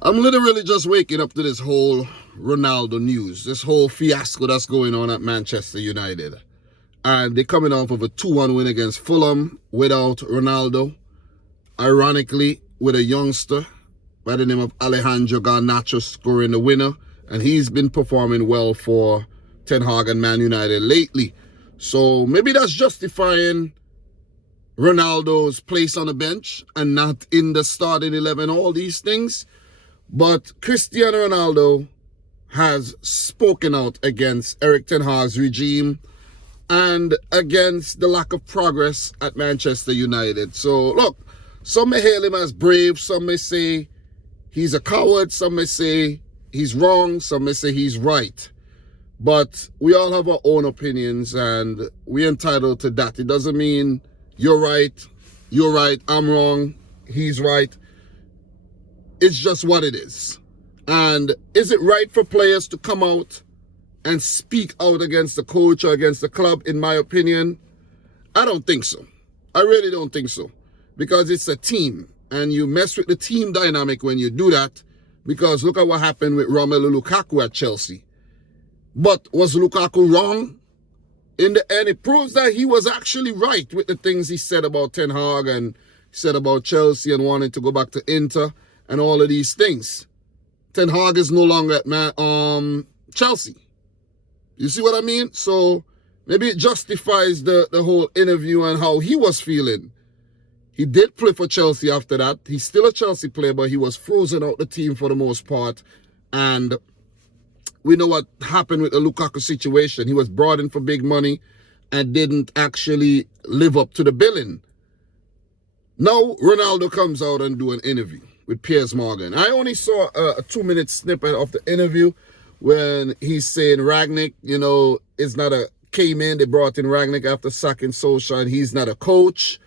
I'm literally just waking up to this whole Ronaldo news, this whole fiasco that's going on at Manchester United. And they're coming off of a 2-1 win against Fulham without Ronaldo. Ironically, with a youngster by the name of Alejandro Garnacho scoring the winner. And he's been performing well for Ten Hag and Man United lately. So maybe that's justifying Ronaldo's place on the bench and not in the starting 11, all these things. But Cristiano Ronaldo has spoken out against Erik Ten Hag's regime and against the lack of progress at Manchester United. So, look, some may hail him as brave, some may say he's a coward, some may say he's wrong, some may say he's right. But we all have our own opinions and we're entitled to that. It doesn't mean you're right, I'm wrong, he's right. It's just what it is. And is it right for players to come out and speak out against the coach or against the club? In my opinion, I don't think so. I really don't think so. Because it's a team and you mess with the team dynamic when you do that. Because look at what happened with Romelu Lukaku at Chelsea. But was Lukaku wrong? In the end, it proves that he was actually right with the things he said about Ten Hag and said about Chelsea and wanting to go back to Inter and all of these things. Ten Hag is no longer at Chelsea. You see what I mean? So maybe it justifies the whole interview and how he was feeling. He did play for Chelsea after that. He's still a Chelsea player, but he was frozen out the team for the most part. And we know what happened with the Lukaku situation. He was brought in for big money and didn't actually live up to the billing. Now Ronaldo comes out and do an interview with Piers Morgan. I only saw a 2-minute snippet of the interview when he's saying Rangnick, is not came in. They brought in Rangnick after sacking Solskjaer, and he's not a coach.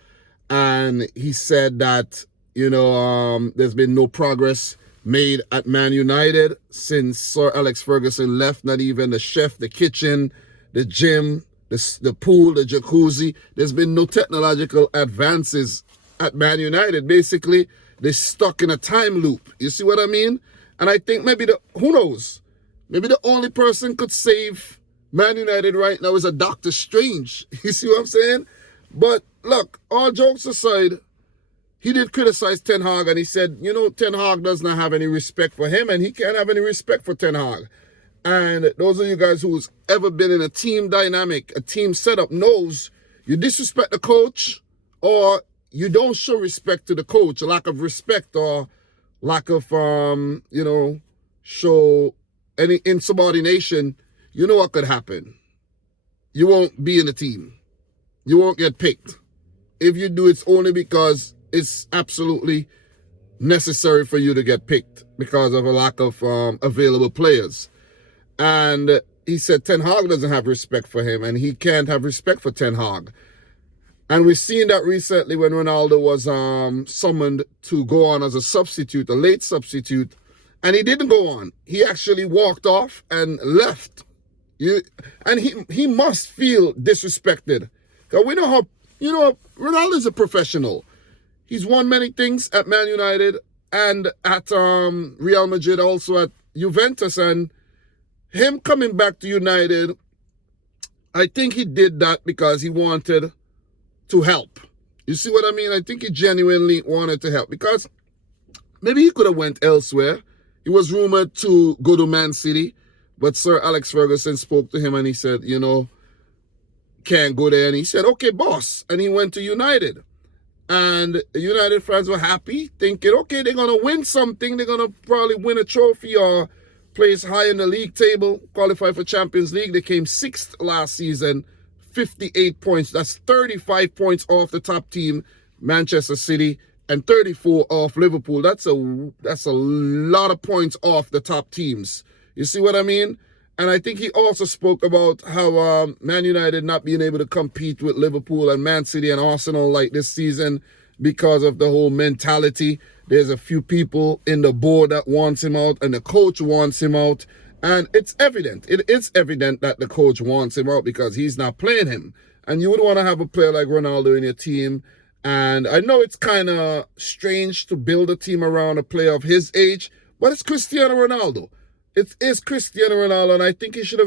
And he said that, there's been no progress made at Man United since Sir Alex Ferguson left. Not even the chef, the kitchen, the gym, the pool, the jacuzzi. There's been no technological advances at Man United. Basically, they're stuck in a time loop. You see what I mean? And I think maybe who knows? Maybe the only person could save Man United right now is a Doctor Strange. You see what I'm saying? But look, all jokes aside, he did criticize Ten Hag and he said, Ten Hag does not have any respect for him and he can't have any respect for Ten Hag. And those of you guys who's ever been in a team dynamic, a team setup, knows you disrespect the coach or you don't show respect to the coach, a lack of respect or lack of, show any insubordination, you know what could happen. You won't be in the team. You won't get picked. If you do, it's only because it's absolutely necessary for you to get picked because of a lack of available players. And he said Ten Hag doesn't have respect for him and he can't have respect for Ten Hag. And we've seen that recently when Ronaldo was summoned to go on as a substitute, a late substitute, and he didn't go on. He actually walked off and left. And he must feel disrespected. Because we know how, Ronaldo is a professional. He's won many things at Man United and at Real Madrid, also at Juventus. And him coming back to United, I think he did that because he wanted to help. You see what I mean? I think he genuinely wanted to help because maybe he could have went elsewhere. He was rumored to go to Man City, but Sir Alex Ferguson spoke to him and he said, can't go there. And he said, okay, boss. And he went to United. And the United fans were happy, thinking, okay, they're going to win something. They're going to probably win a trophy or place high in the league table, qualify for Champions League. They came 6th last season. 58 points. That's 35 points off the top team, Manchester City, and 34 off Liverpool. That's a lot of points off the top teams. You see what I mean? And I think he also spoke about how Man United not being able to compete with Liverpool and Man City and Arsenal like this season because of the whole mentality. There's a few people in the board that wants him out and the coach wants him out. And it's evident. It is evident that the coach wants him out because he's not playing him. And you would want to have a player like Ronaldo in your team. And I know it's kind of strange to build a team around a player of his age, But it's Cristiano Ronaldo. It is Cristiano Ronaldo, and I think he should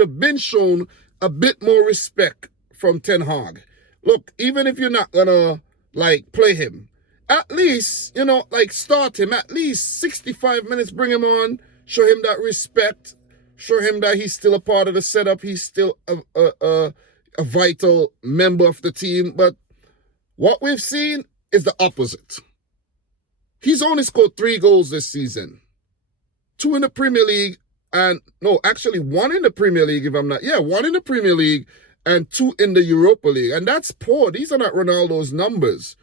have been shown a bit more respect from Ten Hag. Look, even if you're not gonna play him, at least, start him at least 65 minutes, bring him on, show him that respect, show him that he's still a part of the setup, he's still a vital member of the team. But what we've seen is the opposite. He's only scored 3 goals this season. 2 in the Premier League, and no, actually 1 in the Premier League, 1 in the Premier League and 2 in the Europa League. And that's poor. These are not Ronaldo's numbers.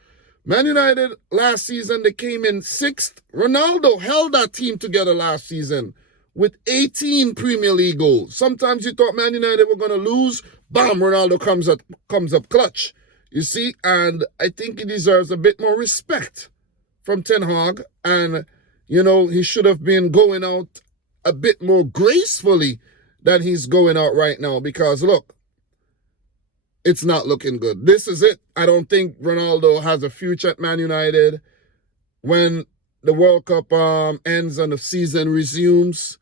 Man United last season, they came in 6th. Ronaldo held that team together last season with 18 Premier League goals. Sometimes you thought Man United were going to lose. Bam, Ronaldo comes up clutch. You see, and I think he deserves a bit more respect from Ten Hag. And, he should have been going out a bit more gracefully than he's going out right now. Because, look, it's not looking good. This is it. I don't think Ronaldo has a future at Man United. When the World Cup ends and the season resumes,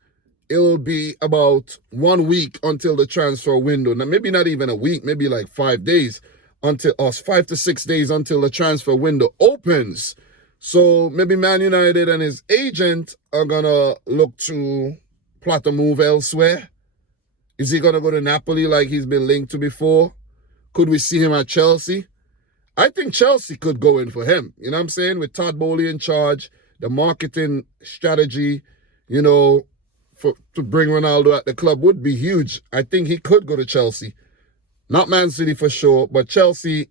it'll be about 1 week until the transfer window. Now, maybe not even a week, maybe like 5 days until 5 to 6 days until the transfer window opens. So maybe Man United and his agent are going to look to plot a move elsewhere. Is he going to go to Napoli like he's been linked to before? Could we see him at Chelsea? I think Chelsea could go in for him. You know what I'm saying? With Todd Bowley in charge, the marketing strategy, to bring Ronaldo at the club would be huge. I think he could go to Chelsea. Not Man City for sure, but Chelsea,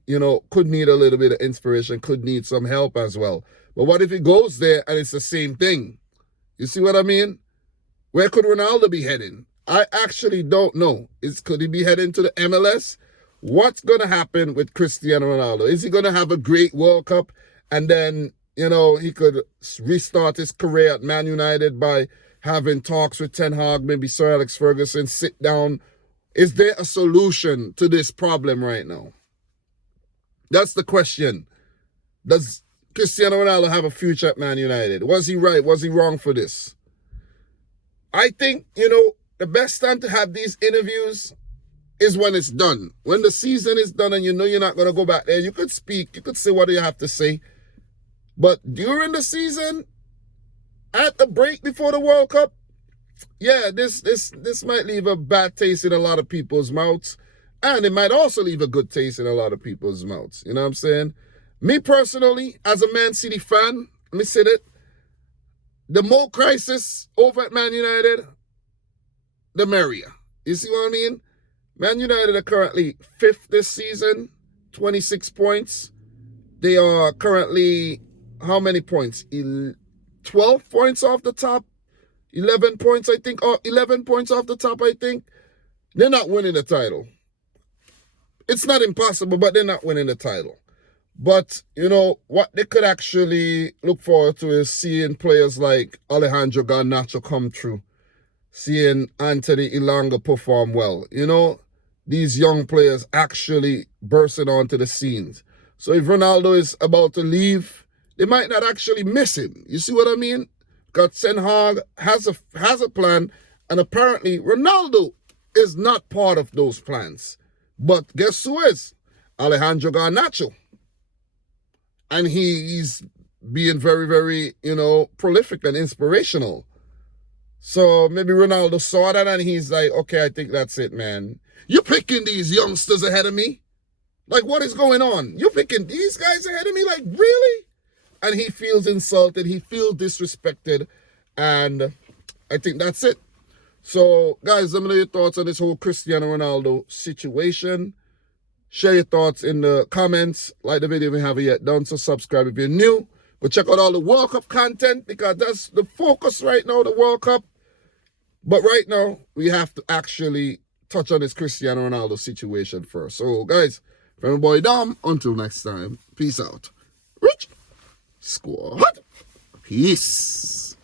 could need a little bit of inspiration, could need some help as well. But what if he goes there and it's the same thing? You see what I mean? Where could Ronaldo be heading? I actually don't know. Could he be heading to the MLS? What's going to happen with Cristiano Ronaldo? Is he going to have a great World Cup and then, he could restart his career at Man United by having talks with Ten Hag, maybe Sir Alex Ferguson, sit down? Is there a solution to this problem right now? That's the question. Does Cristiano Ronaldo have a future at Man United? Was he right? Was he wrong for this? I think, the best time to have these interviews is when it's done. When the season is done and you're not going to go back there, you could speak, you could say what you have to say. But during the season, at the break before the World Cup, yeah, this might leave a bad taste in a lot of people's mouths. And it might also leave a good taste in a lot of people's mouths. You know what I'm saying? Me personally, as a Man City fan, let me say that, the more crisis over at Man United, the merrier. You see what I mean? Man United are currently 5th this season, 26 points. They are currently, how many points? 12 points off the top. 11 points, I think. Or 11 points off the top, I think. They're not winning the title. It's not impossible, but they're not winning the title. But, what they could actually look forward to is seeing players like Alejandro Garnacho come through. Seeing Anthony Elanga perform well. These young players actually bursting onto the scenes. So if Ronaldo is about to leave, they might not actually miss him. You see what I mean? Because Ten Hag has a plan, and apparently Ronaldo is not part of those plans. But guess who is? Alejandro Garnacho. And he's being very, very, prolific and inspirational. So maybe Ronaldo saw that and he's like, okay, I think that's it, man. You're picking these youngsters ahead of me? Like, what is going on? You're picking these guys ahead of me? Like, really? And he feels insulted. He feels disrespected. And I think that's it. So, guys, let me know your thoughts on this whole Cristiano Ronaldo situation. Share your thoughts in the comments. Like the video if you haven't yet done, so subscribe if you're new. But check out all the World Cup content because that's the focus right now, the World Cup. But right now, we have to actually touch on this Cristiano Ronaldo situation first. So, guys, from my boy Dom, until next time, peace out. Rich Squad. Peace.